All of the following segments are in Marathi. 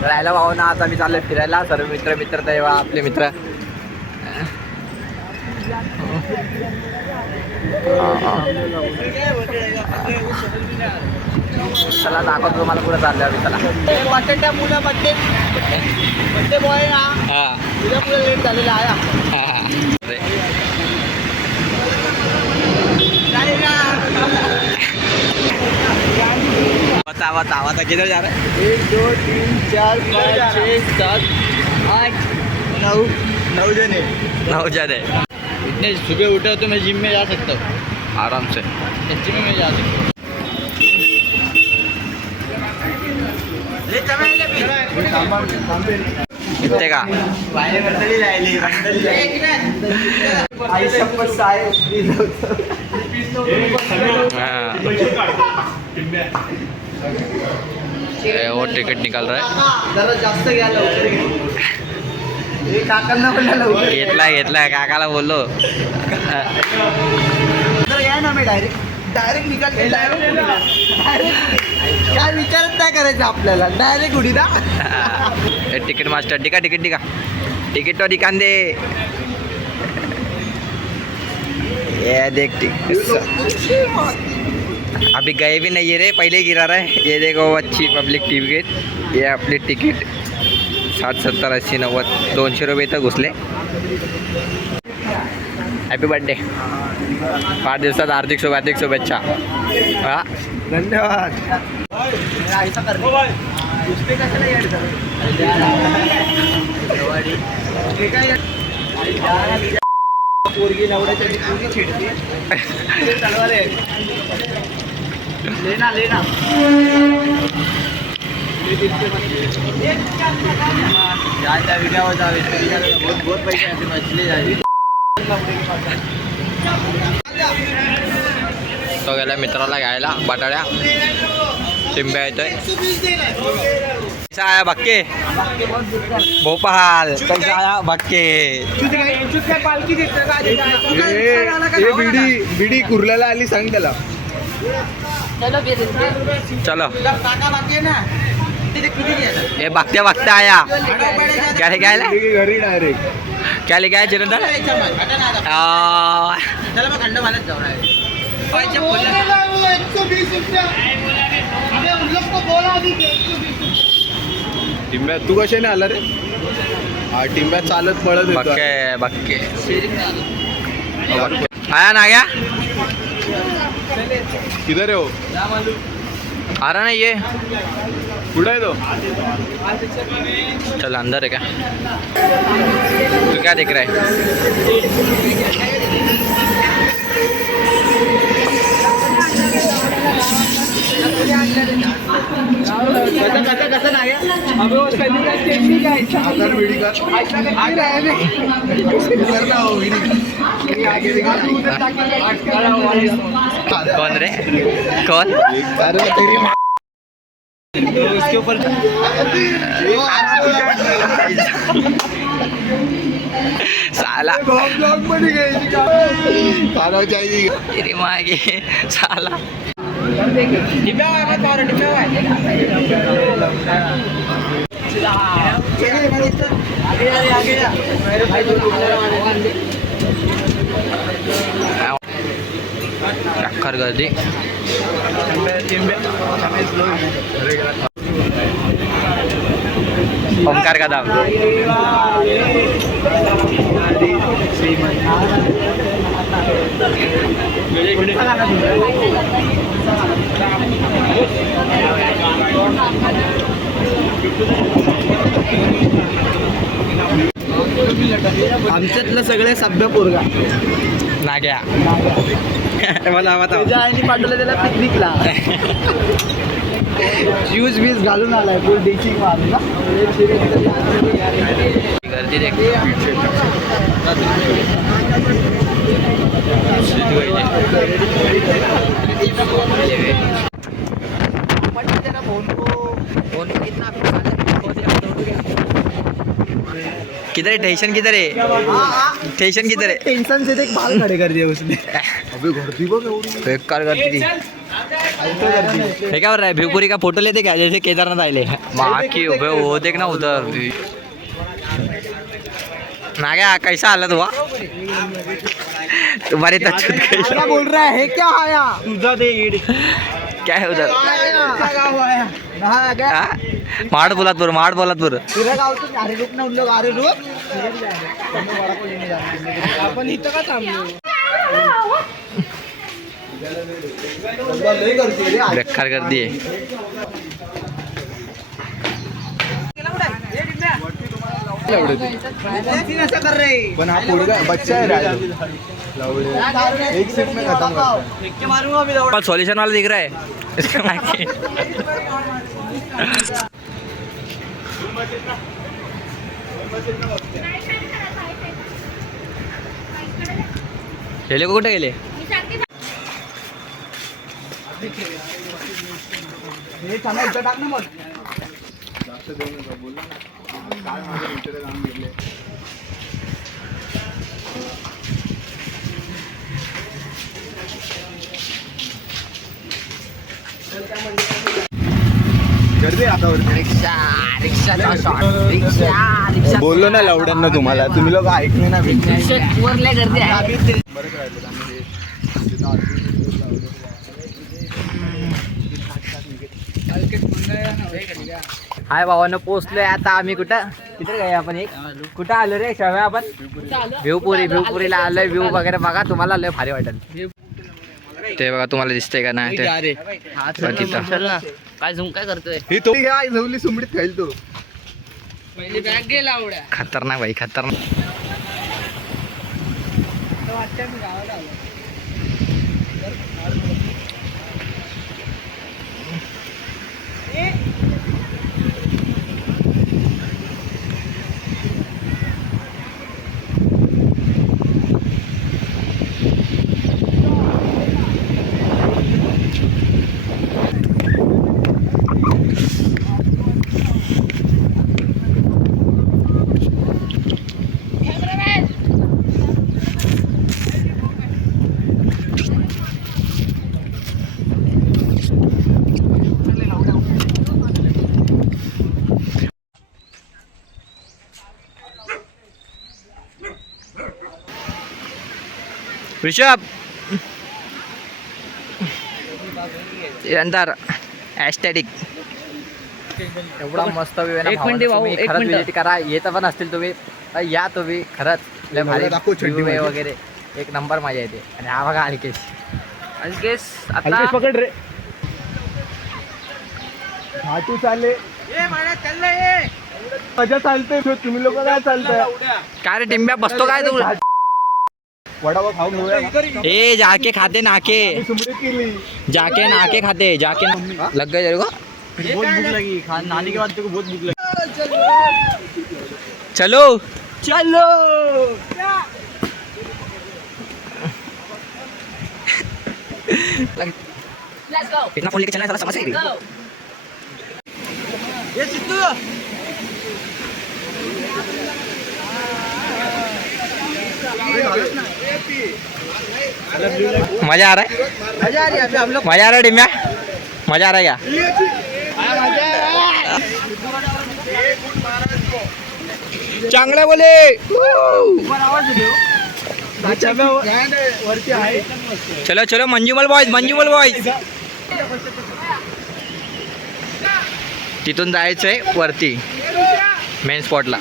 राहायला भाऊ ना आता मी चाललोय फिरायला सर्व मित्र तेव्हा आपले मित्र चला दाखवतो तुम्हाला पुढे चालले आम्ही चला बड्डे मुलं बड्डे बॉय ना तुझ्या पुढे लेट झालेला आहे आता किधर जा रहा है 1 2 3 4 5 6 7 8 9 9 जने 9 जने इतने सुबह उठे तो मैं जिम में जा सकता हूँ आराम से जिम में जा सकता हूँ कितने का वो टिकट निकाल रहा है जरा जास्त घ्या लवकर घे काकांना पण लवकर घेतलाय काकाला बोललो तर घ्या ना मी डायरेक्ट निकाल काय विचारच नाही करायचं आपल्याला डायरेक्ट उडी ना टिकट मास्टर टिकट तो दिखान दे ये देख अभी गए भी नहीं है रे पहले गिरा रहा है ये देखो अच्छी पब्लिक टिकट ये आपली तिकीट 60 70 80 90 200 रुपये तर घुसले हॅपी बर्थडे वाढदिवसात हार्दिक शुभेच्छा हा धन्यवाद पोरगी नवड्याच्या पोरगी छिडते लेना वीडियो बहुत पैसे आते मछली जाए तो गेला मित्राला घ्यायला बटाट्या चिंब्या येतोय कैसा आया भक्के भोपाल कैसा आया भक्के बिडी कुर्ल्याला आली सांग त्याला चलो ये भक्त्या आया क्या लेके आया घरी डायरेक्ट क्या लेके आया चिरंदर टिंब्या तू कशाने आला रे हा टिंब्या चालत पळत भक्के आया ना गया किधर है हो आ रहा नहीं ये कुठं आहे तो चल अंदर है क्या तू क्या देख रहा कसं नाही कौन रे कौन उसके ऊपर साला ब्लॉग मध्ये घ्यायची चाहिए तेरी माँ की साला चक्कर गर्दी ओमकार कदम आमच्यातलं सगळे सभ्य पोरगा नाग्या मला त्याच्या आईने पाठवलं त्याला पिकनिकला शूज बीज घालून आलाय फुल डिचिंग मारून ना गर्दी देख किधर है टेंशन किधर है टेंशन किधर है टेंशन से देख बाल खड़े कर दिए उसने अबे गर्दी बघ एवढी बेकार गर्दी थी हे काय बरं आहे भिवपुरी का फोटो लेते क्या जैसे केदारनाथ आले माँ की वो देख ना उधर ना क्या कैसा हालत हुआ तुम्हारी तच्छुत क्या बोल रहा है क्या आया तुझा दे क्या है उधर हाँ, माड बोलातपूर तुझ्या गावचं अरे रूप ना उरलो अरे रूप आपण इथं का थांबलो बेकार गर्दी आहे पण हा पोरगा बच्चा आहे एक सेट में खत्म करता सॉल्यूशन वाला दिख रहा है हे लोक कुठे गेले हे चांगला इथं टाक ना मग गर्दी आता बोललो ना लवड्यांना तुम्हाला तुम्ही लोक ऐकले ना हाय भावानं पोचलोय आता आम्ही कुठं तिथे काय आपण एक कुठं आलो रे शव्या आपण भिवपुरीला आलोय व्ह्यू वगैरे बघा तुम्हाला लय भारी वाटेल ते बघा तुम्हाला दिसतंय का नाही काय झुम काय करतोय ही तो झवली सुमडीत खाईल तो पहिली बॅग गेला आवड्या खतरनाक भाई खतरनाक ऋषभ अंदर ॲस्टॅटिक एवढा मस्त व्यू आहे ना एक मिनिट भाऊ, तुम्ही एक खरंच मिनिट. विजिट करा येत पण असतील तुम्ही तर या तुम्ही खरंच लय भारी दाखव चड्डी view आहे माझी. वगैरे एक नंबर मजा येते आणि हा बघा अल्केश आता पकड रे घाटू चालले मजा चालते तुम्ही लोक काय चालतंय काय रे टिंब्या बसतो काय तू वडापाव खाऊन घेऊया ए जाके खाते नाके सुमडीत केली जाके नाके खाते जाके लग गए तेरे को बहुत भूख लगी नानी के बाद तेरे को बहुत भूख लगी चलो चलो इतना फोन लेके चलना है साला समझ रही ये सिद्धू मजा आ रहा है मजा आ रही है अभी हम लोग मजा आ रहा है टिम्या मजा आ रहा है क्या चांगला बोले वरती आहे चलो चलो मंजुमल बॉयज तिथून जायचंय वरती मेन स्पॉटला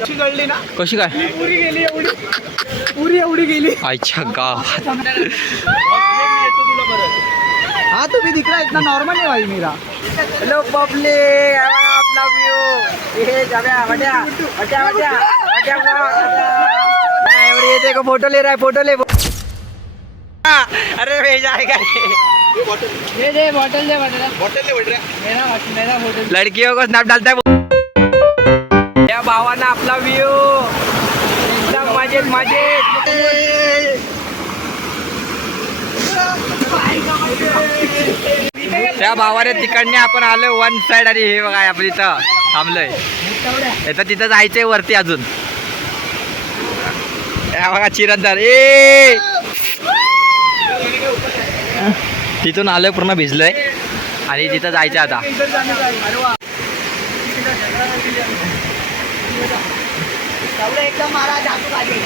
गळली ना कशी काय पुरी गेली एवढी पुरी एवढी गेली आईच्या गावात हाँ तो भी दिख रहा है इतना नॉर्मल है भाई मेरा हेलो पब्लिक अपना व्यू ये जाव्या मजा मजा मजा मजा एवढे येते को फोटो ले रहा है फोटो ले अरे वे जाएगा ये दे बॉटल दे बॉटल ले बैठ रहा मेरा बॉटल लड़कियों को स्नैप डालता है या भावाना आपला व्यू एकदम मजेत मजेत त्या भावाने तिकडने आपण आलोय वन साइड आणि हे बघा आपण इथं थांबलोय इथं तिथं जायचंय वरती अजून या बघा चिरंदर ए तिथून आलोय पूर्ण भिजलोय आणि तिथं जायचं आता. एकदम मारा जातो खाली.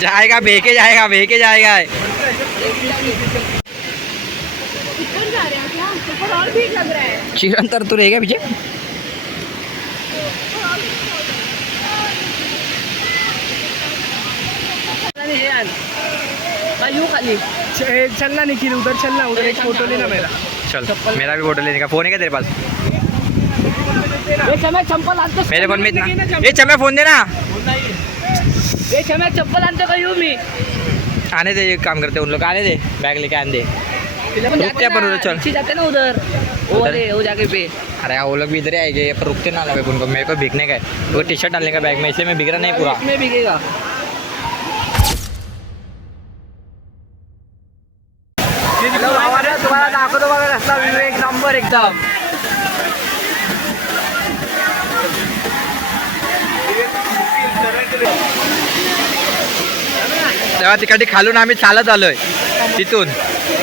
जाएगा बेके जाएगा बेके जाएगा. चिकन तर तू रहेगा पीछे. खाली चलना निखिल उधर चलना उधर एक फोटो लेना मेरा. चल मेरा भी फोटो लेने का. फोन है क्या तेरे पास? चप्पल आणतो मेरे फोन में इतना. ये चम्या फोन दे ना. चप्पल आणतो का येऊ मी आने दे. एक काम करते उन लोग आने दे. बैग लेके आने दे. रुकते अपन उधर. चल जाते ना उधर वो जाके पे. अरे वो लोग भी इधर ही आएंगे पर रुकते ना लगे उनको. मेरे को भीगने का है. वो टी शर्ट डालने का बैग में इसलिए मैं भीग रहा नहीं पूरा. इसमें भीगेगा. तुम्हाला दाखवतो बघा रस्ता व्ह्यू एक नंबर एकदम. तेव्हा तिकडे खालून आम्ही चालत आलोय. तिथून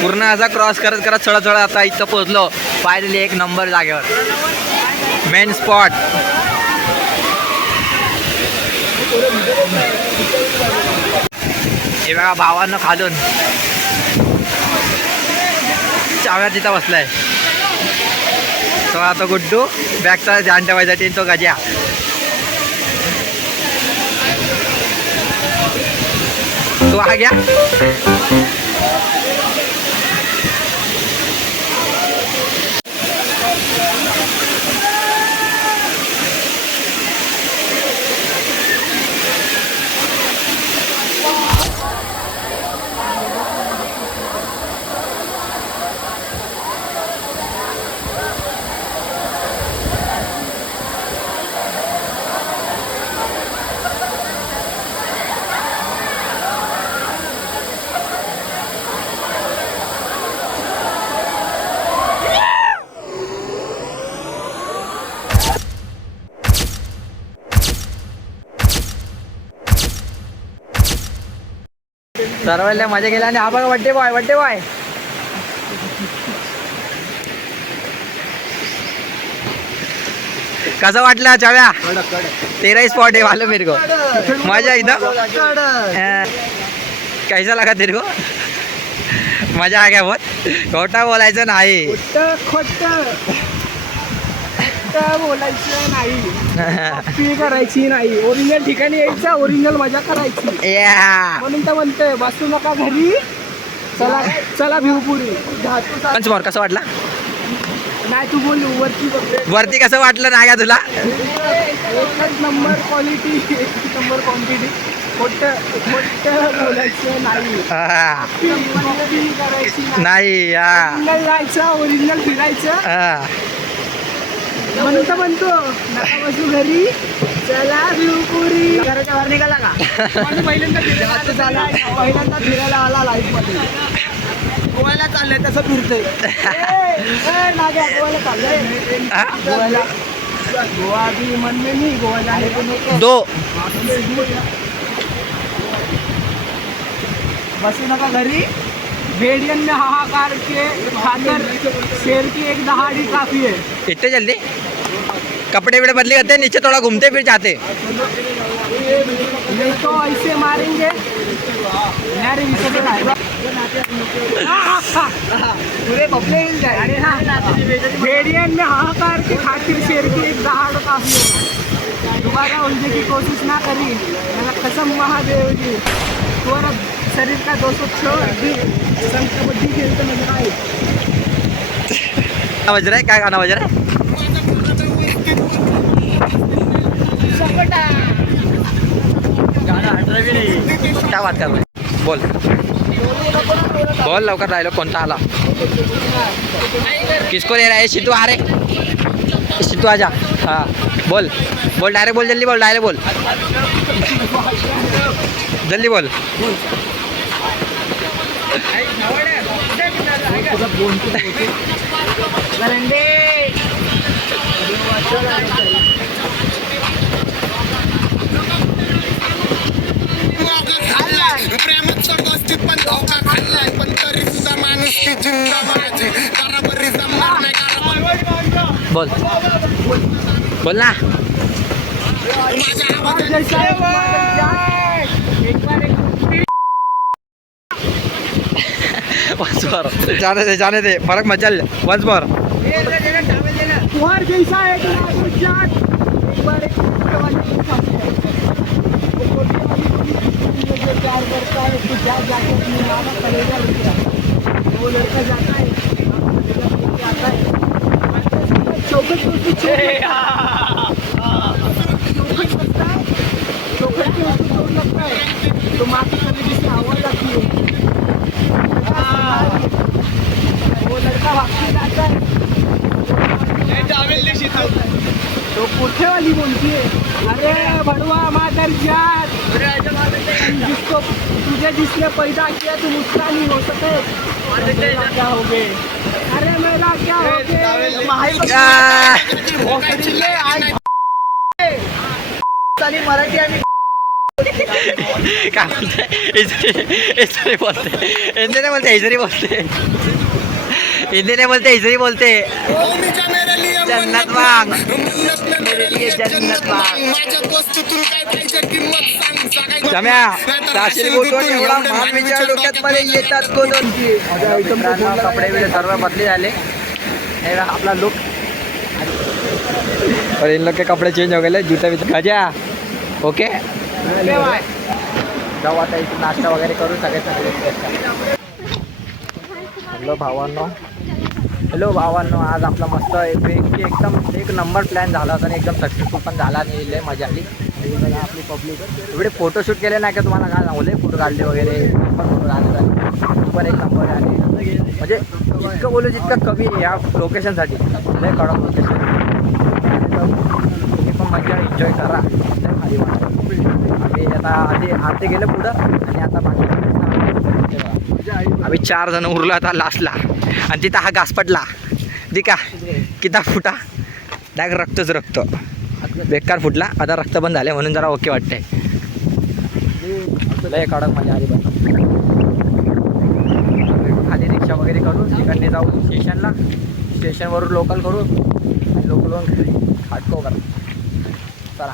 पूर्ण असा क्रॉस करत करत चढत चढत आता इथं पोहोचलो. फायनली एक नंबर जागेवर मेन स्पॉट. हे बघा भावांना खालून चाव्या तिथं बसलाय. तो आता गुड्डू बॅगचा ध्यान ठेवायसाठी तो गजा. तो आ गया. सर्वांना मजा गेला. आणि हा बघा बड्डे बॉय. बड्डे बॉय कसं वाटलं चाव्या? तेरा ही स्पॉट है मालूम मेरे को. मजा इधर कैसा लगा तेरे को? मजा आ गया बहुत. खोटा बोलायचं नाही. बोलायचं नाही. करायची नाही. ओरिजिनल ठिकाणी यायचं. ओरिजिनल मजा करायची. म्हणून तर म्हणतोय बसू नका घरी. चला चला भिवपुरी. समोर कसं वाटलं? नाही तू बोल वरती. वरती कसं वाटलं नाही का तुला? एकच नंबर क्वालिटी. एक नंबर क्वांटिटी. खोटं बोलायचं नाही. करायची नाही. ओरिजिनल जायचं. ओरिजिनल फिरायचं. म्हणून तर म्हणतो नका बसू घरी. चला भिवपुरी. घराच्या बाहेर निघाला का? पहिल्यांदा फिरायला आला लाईफ मध्ये. गोव्याला चाललंय तसं फिरतोय. गोव्याला चाललंय. गोवा भी मन में नहीं. गोव्याला दो बसू नका घरी. भेड़ियन में हाहाकार के खाकर शेर की एक दहाड़ी काफी है. इतने जल्दी कपड़े वपड़े बदले करते नीचे थोड़ा घूमते फिर जाते. नहीं तो ऐसे मारेंगे. पूरे बबले हिल जाए. अरे हाँ भेड़ियन में हाहाकार के खातिर शेर की एक दहाड़ काफी है. दोबारा उलझने की कोशिश ना करी. कसम महादेव जी. तुम्हारा शरीर का 206 कबड्डी खेलते नजर आए. बज रहा है. क्या गाना बज रहा है? क्या बात कर रहे हैं? बोल बोल लवकर राहिलो. कोणता आला? किसको ले रहा है? शितू आ रे. शितू आजा. हाँ बोल बोल. डायरेक्ट बोल. जल्दी बोल. डायरेक्ट बोल. जल्दी बोल. प्रेमाच्या गोष्टीत पण धोका खाल्लाय पण तरी सुद्धा माणूस की जिंदा माझी बराबरी जमणार नाही बोल बोल ना. माझ्या आवाजात जैसा है तुम्हारा जान. एक बार एक वन्स मोर जाने दे फरक मत चल. वन्स मोर तुम्हार जैसा है तुम्हारा जान. एक बार एक वाले को सामने है. वो छोटी वाली मुझे जो प्यार करता है उसको जाके अपनी माँ का कलेजा लेके आता है. वो लड़का जाता है कलेजा लेके आता है. चौखट पे उसको चोट लगता है. चौखट पे उसको चोट लगता है तो माँ की कलेजे से आवाज आती है. वो लड़का भागते जाता है तो पुरखे वाली बोलती है अरे भड़वा मादर जात जिसको तुझे जिसने पैदा किया तुम उसका नहीं हो सके. मेरा क्या हो गए. अरे मेरा क्या हो गए. मराठी आम्ही काय बोलते इजरी बोलते हिंदी नाही बोलते इजरी बोलते हिंदी नाही बोलते इजरी बोलते. जन्नत मांग मेरे लिए जन्नत मांग. माझ्या गोष्टीतून काय पाहिजे किंमत सांग सगळ्या जम्या साशील बोटून एवढा मान विचार डोक्यात मध्ये येतात कोणती. कपडे बिडे सर्व बदली झाले. हे बघा आपला लुक और इन लोग के कपडे चेंज हो गए. जूता बिता खाजा ओके. जाऊ आता इथे नाश्ता वगैरे करू सगळे सगळे. हॅलो भावांनो आज आपला मस्त पैकी एकदम एक नंबर प्लॅन झाला होता आणि एकदम सक्सेसफुल पण झाला आणि लय मजा आली. आपली पब्लिक एवढे फोटोशूट केले नाही का तुम्हाला काय सांगू. फोटो काढले वगैरे पण फोटो काढले पण एक नंबर आले. म्हणजे इतकं बोलू जितकं कमी आहे या लोकेशनसाठी. लय कडक लोकेशन. तुम्ही पण मजा एन्जॉय करा. लय भारी वाटतं. आम्ही आता आधी गेलं पुढं आणि आता बाकी आम्ही 4 जण उरलो आता लास्टला आणि तिथं हा घास पडला दिका किता फुटा डायरेक्ट रक्तच रक्त बेकार फुटला. आता रक्त बंद झाले म्हणून जरा ओके वाटतंय. लय कडक मजा आली. पण खाली रिक्षा वगैरे करू तिकडने जाऊ स्टेशनला. स्टेशनवरून लोकल करू आणि लोकलवरून खाटको करा. चला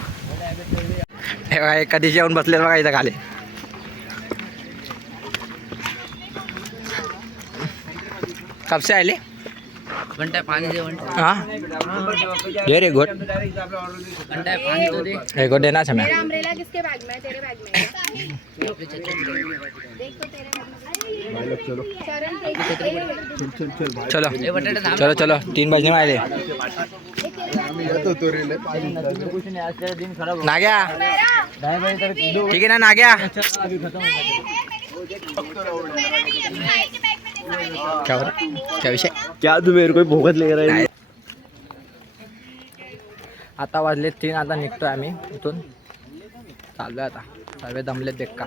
हे बघा कधी जेवण बसले बघा इथं खाली. कब से आले घंटा पानी दे घंटा हाँ दे रे गोट घंटा पानी तो दे. एक गोट देना समय. मेरा अम्ब्रेला किसके बैग में है. तेरे बैग में है. देख तो तेरे बैग में. चरण चलो ये बटाटे थांब. चलो चलो 3 बजने वाले. नाग्या ठीक है ना नाग्या. क्या विषय क्या तू मेरे को भोगत लेकर आई. आता वाजले 3. आता निघतोय आम्ही इथून. चाललोय आता सर्व दमलेत बेक्का.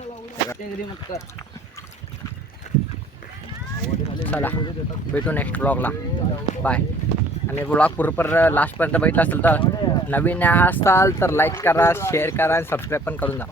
चला भेटू नेक्स्ट ब्लॉगला. बाय. आणि ब्लॉग पूर्ण लास्टपर्यंत बघितला असेल तर नवीन असाल तर लाईक करा शेअर करा आणि सबस्क्राईब पण करून जा.